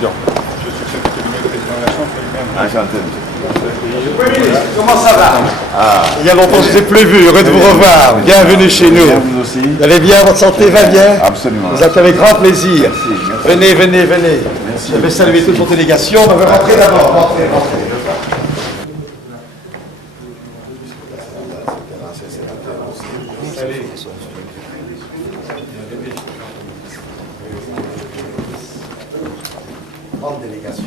Président. Je suis secrétaire du président de la Chambre lui-même. Enchanté. Oui, ministre, comment ça va? Il y a longtemps que je ne vous ai plus vu, heureux de vous revoir. Bienvenue chez nous. Vous aussi. Vous allez bien, votre santé va bien? Absolument. Vous êtes avec grand plaisir. Merci. Venez, venez, venez. Merci. Je vais saluer toute votre délégation. On va rentrer d'abord. Rentrez, rentrez. Grande délégation.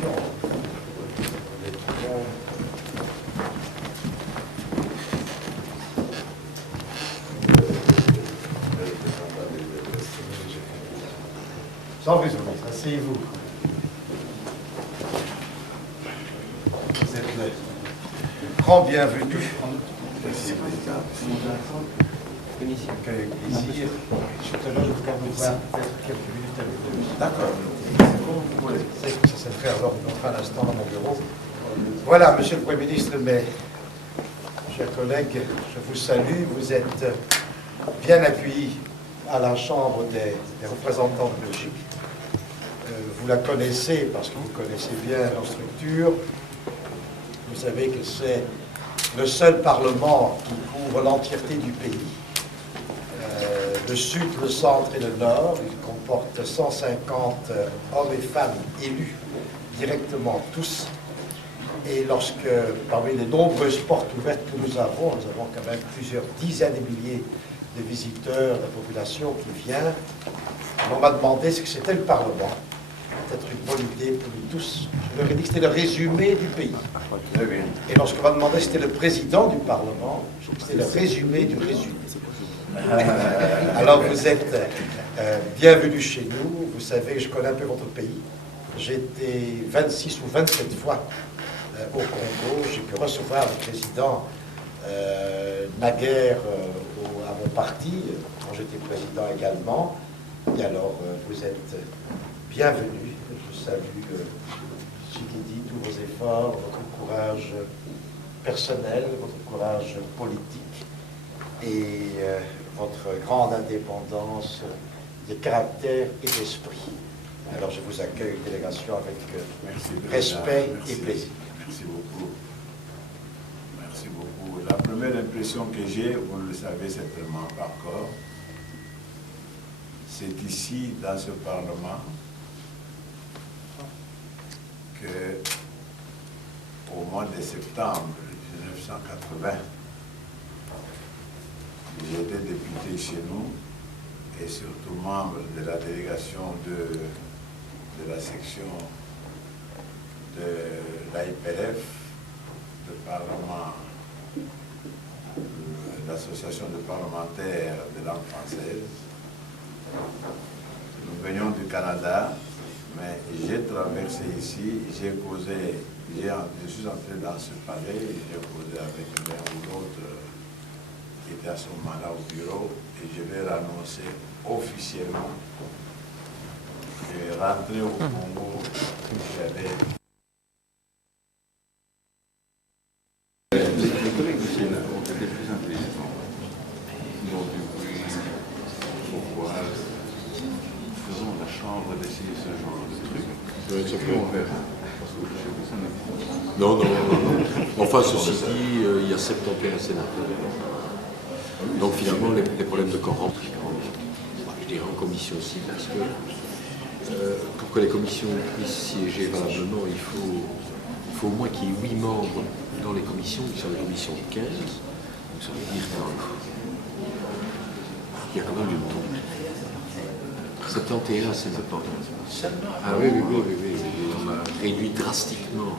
Sans raison, asseyez-vous. Vous êtes le grand bienvenu. Merci, Président. Accueil avec plaisir. Tout à l'heure, je voudrais vous voir peut-être quelques minutes avec vous. D'accord. Vous savez que ça s'est fait alors un instant dans mon bureau. Voilà, Monsieur le Premier ministre, mes chers collègues, je vous salue. Vous êtes bien accueillis à la Chambre des représentants de Belgique. Vous la connaissez parce que vous connaissez bien nos structures. Vous savez que c'est le seul Parlement qui couvre l'entièreté du pays. Le Sud, le Centre et le Nord. Il comporte 150 hommes et femmes élus directement tous. Et lorsque, parmi les nombreuses portes ouvertes que nous avons quand même plusieurs dizaines de milliers de visiteurs, de la population qui vient, on m'a demandé ce que c'était le Parlement. Peut-être une bonne idée pour nous tous. Je leur ai dit que c'était le résumé du pays. Et lorsqu'on m'a demandé si c'était le président du Parlement, je dis que c'était le résumé du résumé. Alors vous êtes bienvenus chez nous. Vous savez, je connais un peu votre pays. J'ai été 26 ou 27 fois au Congo. J'ai pu recevoir le président naguère à mon parti, quand j'étais président également. Et alors, vous êtes bienvenus. Je salue Chikidi, tous vos efforts, votre courage personnel, votre courage politique et votre grande indépendance de caractère et d'esprit. Alors, je vous accueille, délégation, avec respect et plaisir. Merci beaucoup. Merci beaucoup. La première impression que j'ai, vous le savez certainement par corps, c'est ici, dans ce Parlement, que au mois de septembre 1980, j'étais député chez nous et surtout membre de la délégation de la section de l'AIPRF, le Parlement, l'association de parlementaires de langue française. Nous venions du Canada, mais j'ai traversé ici, je suis entré dans ce palais, j'ai causé avec l'un ou l'autre qui était à ce moment-là au bureau, et je vais l'annoncer officiellement. Je vais rentrer au Congo, j'avais... Les collègues du Sénat ont été plus intelligents. Ils ont dû dire pourquoi faisons la Chambre d'essayer ce genre de truc. Et on verra. Parce que je sais que ça n'est pas. Non, non, non, non. Enfin, ceci dit, il y a 71 sénateurs. Donc finalement, les problèmes de quorum, je dirais en commission aussi, parce que pour que les commissions puissent siéger valablement, il faut au moins qu'il y ait 8 membres dans les commissions, qui sont les commissions 15. Donc ça veut dire qu'il y a quand même une tombe. 71, c'est important. Ah oui, on a réduit drastiquement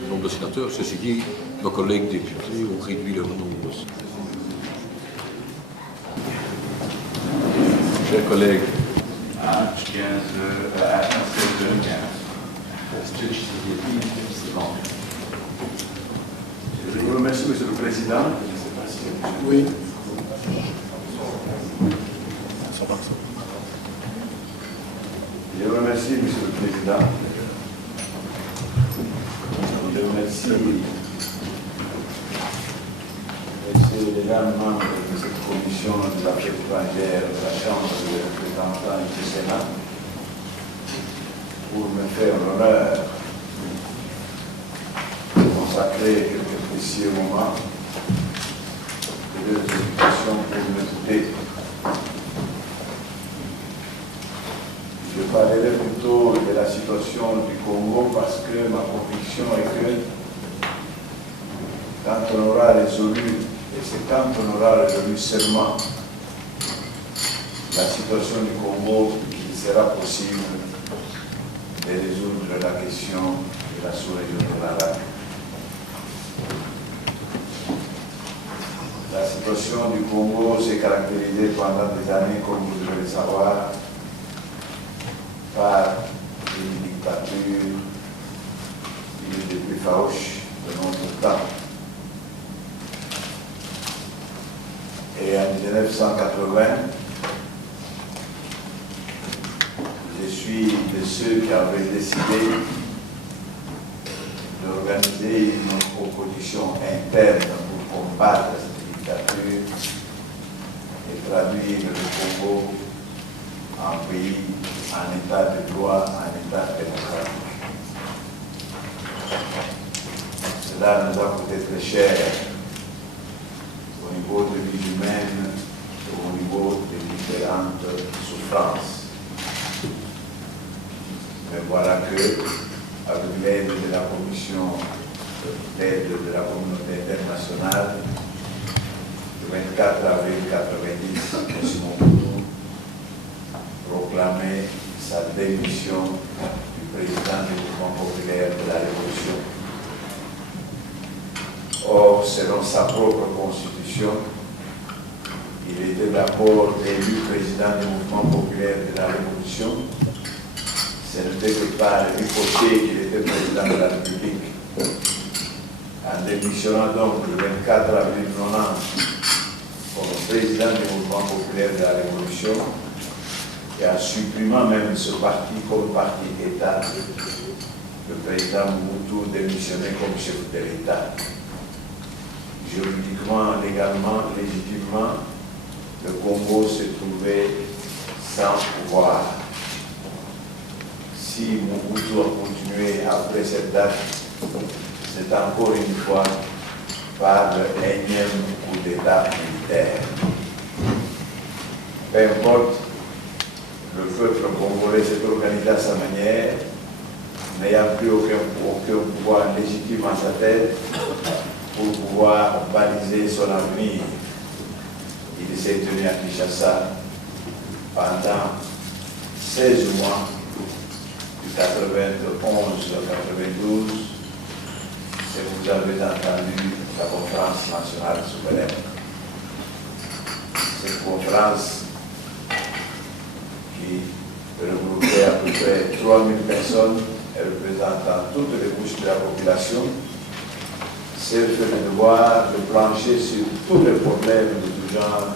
le nombre de sénateurs. Ceci dit, nos collègues députés ont réduit leur nombre aussi. Chers collègues, À 16h15. Je vous remercie, Monsieur le Président. Oui. Je vous remercie, Monsieur le Président. Je remercie les dames membres de cette commission des affaires étrangères de la Chambre des représentants du Sénat. pour me faire l'honneur de consacrer quelques précieux moments de leurs occupations pour me quitter. Je parlerai plutôt de la situation du Congo parce que ma conviction est que quand on aura résolu, et c'est quand on aura résolu seulement la situation du Congo qu'il sera possible de résoudre la question de la sous-région de l'Arabe. La situation du Congo s'est caractérisée pendant des années, comme vous devez le savoir, par une dictature l'une des plus farouches de notre temps. Et en 1980, je suis de ceux qui avaient décidé d'organiser une opposition interne pour combattre cette dictature et traduire le Congo en pays, en état de droit, en état démocratique. Cela nous a coûté très cher au niveau de vie humaine et au niveau de différentes souffrances. Mais voilà que, avec l'aide de la Commission d'aide de la communauté internationale, le 24 avril 1990, M. Mobutu proclamait sa démission du président du mouvement populaire de la Révolution. Or, selon sa propre constitution, il était d'abord élu président du mouvement populaire de la Révolution. Ce n'était que par ricochet qu'il était président de la République. En démissionnant donc le 24 avril 1990 comme président du mouvement populaire de la Révolution, et en supprimant même ce parti comme parti État, le président Mobutu démissionnait comme chef de l'État. Juridiquement, légalement, légitimement, le Congo se trouvait sans pouvoir. Si Mobutu a continué après cette date, c'est encore une fois par le énième coup d'État militaire. Peu importe, le peuple congolais s'est organisé à sa manière, n'ayant plus aucun pouvoir légitime à sa tête pour pouvoir baliser son avenir. Il s'est tenu à Kinshasa pendant 16 mois, du 91 à 92, et vous avez entendu la conférence nationale souveraine. Cette conférence qui regroupait à peu près 3000 personnes et représentant toutes les couches de la population, s'est fait le devoir de plancher sur tous les problèmes de tout genre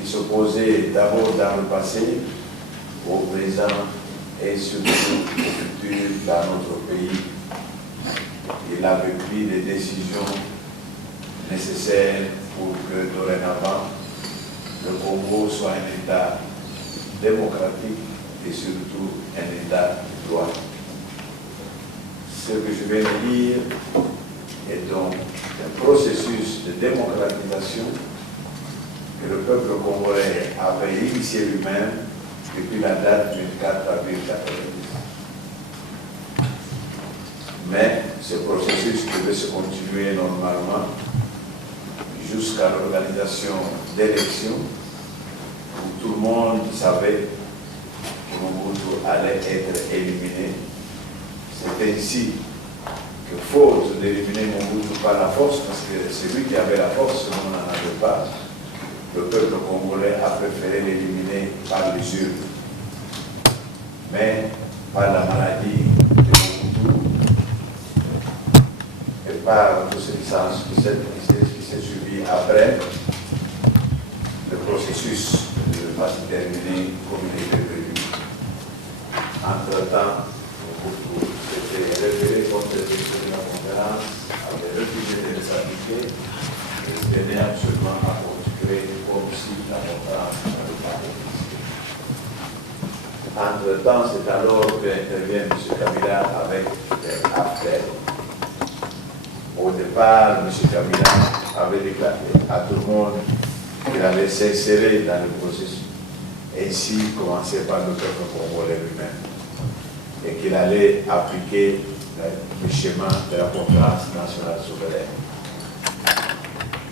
qui se posaient d'abord dans le passé, au présent et surtout au futur dans notre pays. Il avait pris des décisions nécessaires pour que dorénavant le Congo soit un État démocratique et surtout un État de droit. Ce que je vais vous dire est donc un processus de démocratisation que le peuple congolais avait initié lui-même depuis la date du 24 avril 1990. Mais ce processus devait se continuer normalement jusqu'à l'organisation d'élections où tout le monde savait que Mobutu allait être éliminé. C'est ainsi que, faute d'éliminer Mobutu par la force, parce que c'est lui qui avait la force, nous n'en avions pas, le peuple congolais a préféré l'éliminer par les urnes. Mais par la maladie de Mobutu et par tout ce qui s'est suivi après, le processus ne va se terminer comme il était prévu. Entre-temps, Mobutu s'était révélé contre les décisions de la conférence, avait refusé de les appliquer et tenait absolument à continuer comme si la conférence n'avait pas existé. Entre-temps, c'est alors que intervient M. Kabila avec des affaires. Au départ, M. Kabila avait déclaré à tout le monde qu'il allait s'insérer dans le processus, ainsi commencer par le peuple congolais lui-même, et qu'il allait appliquer le schéma de la conférence nationale souveraine.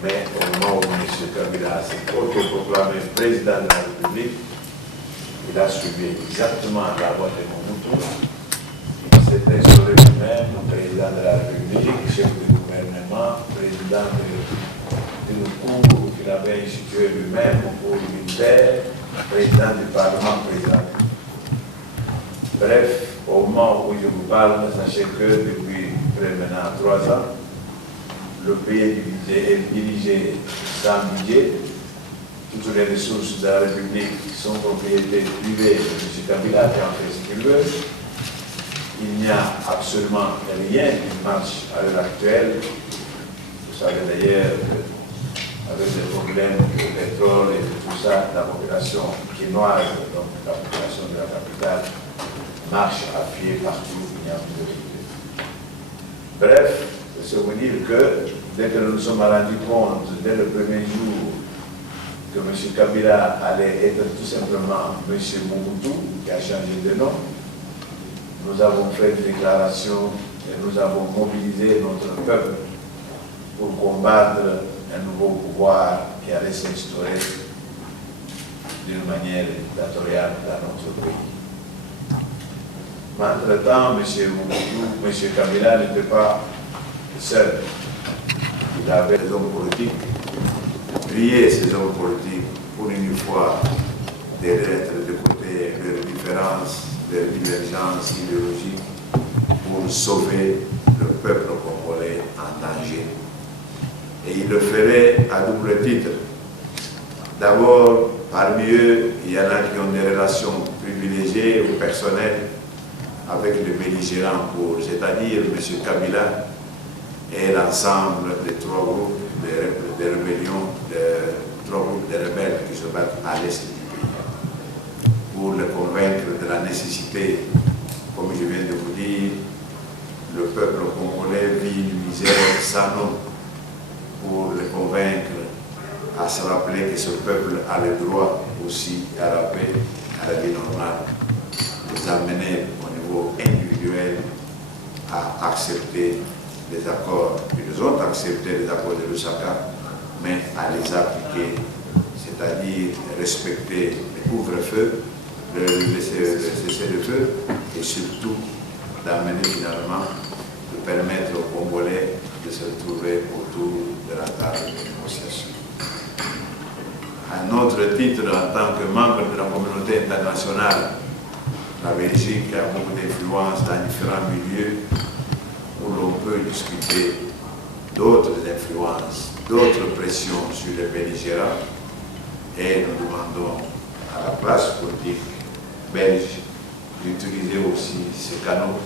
Mais au moment où M. Kabila s'est autoproclamé président de la République, il a suivi exactement la voie de Mobutu. Il s'est instauré lui-même président de la République, chef du gouvernement, président d'une cour qu'il avait instituée lui-même, une cour militaire, président du Parlement, président. Bref, au moment où je vous parle, sachez que depuis près maintenant 3 ans, le pays est dirigé sans budget. Toutes les ressources de la République sont propriété privée de M. Kabila qui en fait ce qu'il veut. Il n'y a absolument rien qui marche à l'heure actuelle. Vous savez d'ailleurs qu'avec les problèmes de pétrole et de tout ça, la population quinoise, donc la population de la capitale, marche à pied partout, il n'y a plus de sécurité. Bref, c'est vous dire que dès que nous nous sommes rendus compte, dès le premier jour, que M. Kabila allait être tout simplement M. Mobutu, qui a changé de nom, nous avons fait une déclaration et nous avons mobilisé notre peuple pour combattre un nouveau pouvoir qui allait s'instaurer d'une manière dictatoriale dans notre pays. Mais entre-temps, M. Mobutu, M. Kabila n'était pas seul. Il avait des hommes politiques, prier ces hommes politiques pour une fois de mettre de côté leurs différences, leurs divergences idéologiques pour sauver le peuple congolais en danger. Et il le ferait à double titre. D'abord, parmi eux, il y en a qui ont des relations privilégiées ou personnelles avec les belligérants, c'est-à-dire M. Kabila et l'ensemble des 3 groupes de rébellions, de 3 groupes de rebelles qui se battent à l'est du pays, pour le convaincre de la nécessité, comme je viens de vous dire, le peuple congolais vit une misère sans nom, pour le convaincre à se rappeler que ce peuple a le droit aussi à la paix, à la vie normale, les amener au niveau individuel à accepter les accords. Ils ont accepté les accords de Lusaka, mais à les appliquer, c'est-à-dire respecter le couvre-feu, le cessez-le-feu, et surtout d'amener finalement, de permettre aux Congolais de se retrouver autour de la table de négociation. À un autre titre, en tant que membre de la communauté internationale, la Belgique a beaucoup d'influence dans différents milieux où l'on peut discuter d'autres influences, d'autres pressions sur les belligérants, et nous demandons à la classe politique belge d'utiliser aussi ces canaux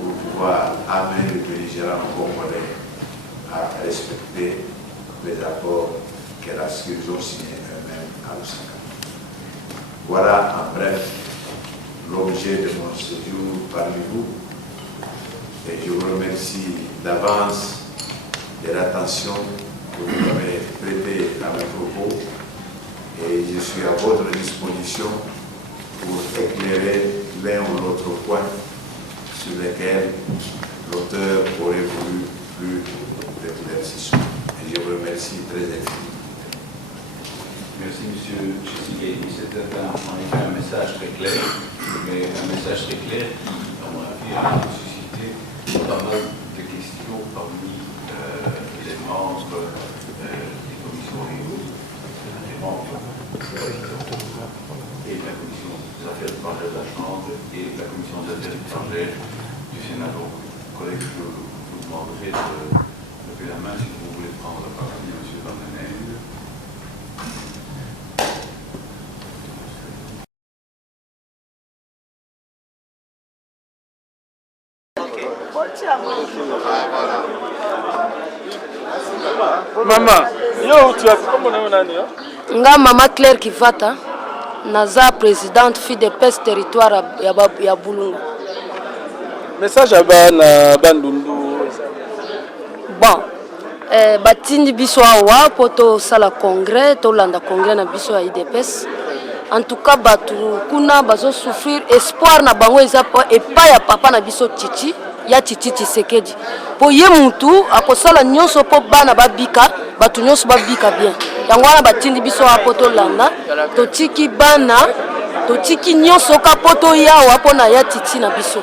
pour pouvoir amener les belligérants congolais à respecter les accords qu'ils ont signés eux-mêmes à Lusaka. Voilà en bref l'objet de mon séjour parmi vous. Et je vous remercie d'avance de l'attention que vous avez prêtée à mes propos. Et je suis à votre disposition pour éclairer l'un ou l'autre point sur lequel l'auteur aurait voulu plus d'éclaircissement. Et je vous remercie très infiniment. Merci, M. Tshisekedi. C'était en effet un message très clair, mais un message très clair qui, à mon avis, a suscité pas mal de questions parmi les membres des commissions régionales, les membres et la commission des affaires étrangères de la Chambre et la commission des affaires étrangères du Sénat. Donc, collègues, je vous demanderai de lever la main si vous voulez prendre la parole, M. Van den Eyde. Maman, yo tu as comment on nani yo? Nga Mama Claire Kivata, naza présidente fille de PES territoire ya Bulungu. Message à Bandundu. Bon, batindi biso awa poto sala congrès, tolanda congrès na biso ya IDPS. En tout cas, batu kuna bazo souffrir espoir na bango eza epa ya papa na biso Titi, ya Titi Tshisekedi. Po ye mutu akosala nyonso po bana babika, batu nyonso babika bien. Yango wana batindi biso awa poto landa, totiki bana, totiki nyonso ka poto yawa pona ya Titi na biso.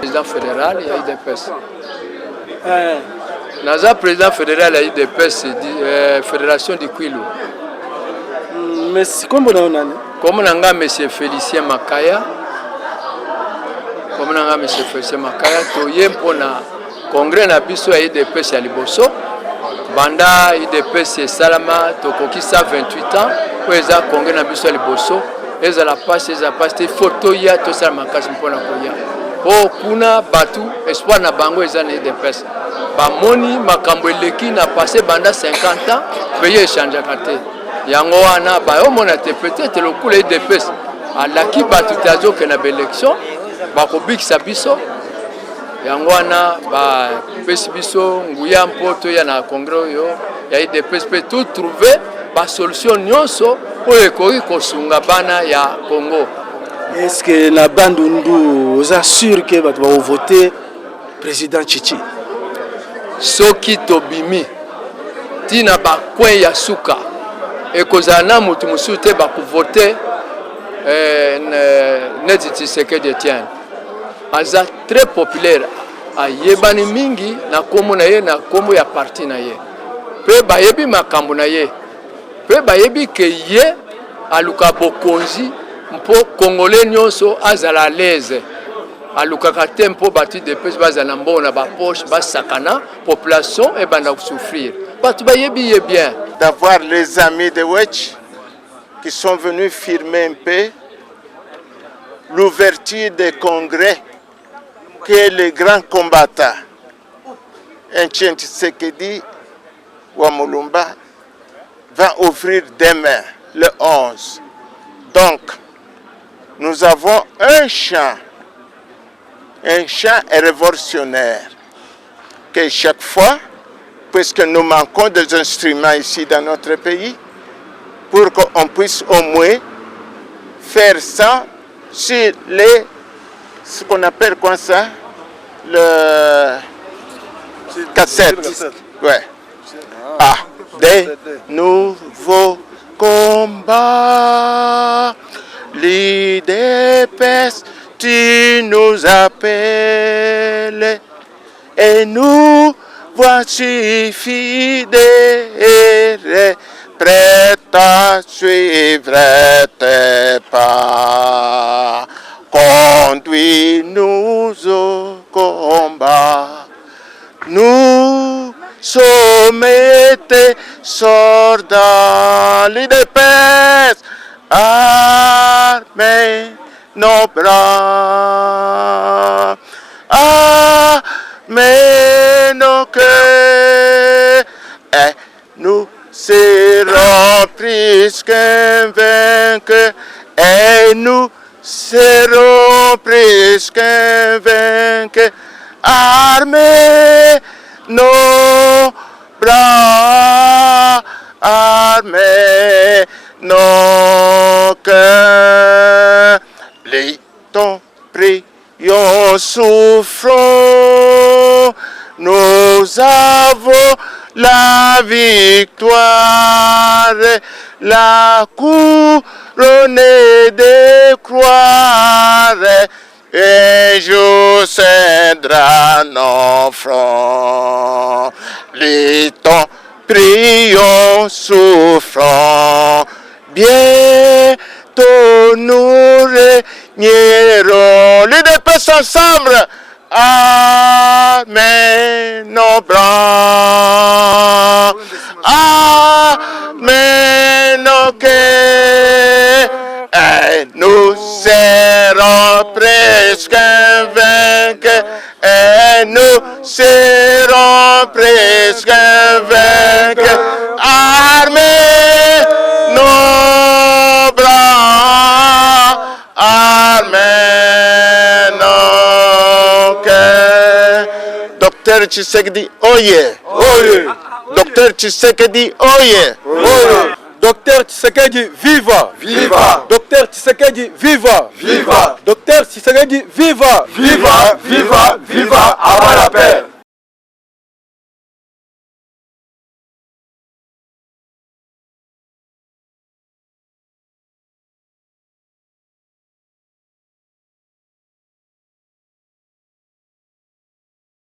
Président fédéral ya IDPS. Naza président fédéral ya IDPS, fédération du Kwilu. Mais si comment on a Comme nanga monsieur Félicien Makaya. Comme nanga monsieur Félicien Makaya to yempona congrès na biso ya IDPS ya liboso. Banda IDPS Salama to kokisa 28 ans pour eza congrès na biso ya liboso. Eza la passe photo ya to salama kasi mpona koya. Po kuna batu espoir na bango eza na IDPS. Bamoni makambo eleki na passé banda 50 ans veuillez échanger kate. Yango wana ba omona te peut-être le coup IDPS alaki batu tazo ke na élection ba ko bikisa biso. Yango wana ba pesi biso nguya mpoto ya na congrès yo ya IDPS peut tout trouver ba solution nyonso po ekoki kosunga bana ya Congo. Est-ce que na Bandundu vous assure que va voter président Tchichi? Soki tobimi tina bakwe ya suka ekozana mutu musute bakuvote Neti Tshisekedi Etienne aza très populaire ayebani mingi na komo na ye na komo ya parti na ye pe bayebi makambo na ye pe bayebi ke ye aluka bokonzi mpo congolais nyonso azala à l'aise alukaka te mpo batu de pes bazala mbona ba poche basakana population et banda souffrir batu bayebi ye bien d'avoir les amis de Wetch qui sont venus firmer un peu l'ouverture des congrès que les grands combattants Etienne Tshisekedi Wamulumba va ouvrir demain, le 11. Donc, nous avons un chant révolutionnaire que chaque fois, puisque nous manquons des instruments ici dans notre pays, pour qu'on puisse au moins faire ça sur ce qu'on appelle quoi ça, le cassette. Ouais. Ah, des nouveaux combats, l'IDPS, tu nous appelles et nous voici fidèles, prêts à suivre tes pas. Conduis-nous au combat. Nous sommes tes soldats, l'IDPS, armés nos bras, armés nos cœurs, et nous serons plus qu'un vainqueur, et nous serons plus qu'un vainqueur, armés nos bras, armés nos cœurs. Luttons, prions, souffrons, nous avons la victoire, la couronne des croix, et je cédera nos fronts. Luttons, prions, souffrons, bientôt nous régnerons. L'IDPS ensemble, amen nos bras, amen nos cœurs, et nous serons presque vainqueurs, et nous serons presque vainqueurs, armés nos bras, armés nos Docteur Tshisekedi, oye! Oye! Docteur Tshisekedi, oye! Oye! Docteur Tshisekedi, viva! Viva! Docteur Tshisekedi, viva! Viva! Docteur Tshisekedi, viva! Viva! Viva! Viva! Avant la paix!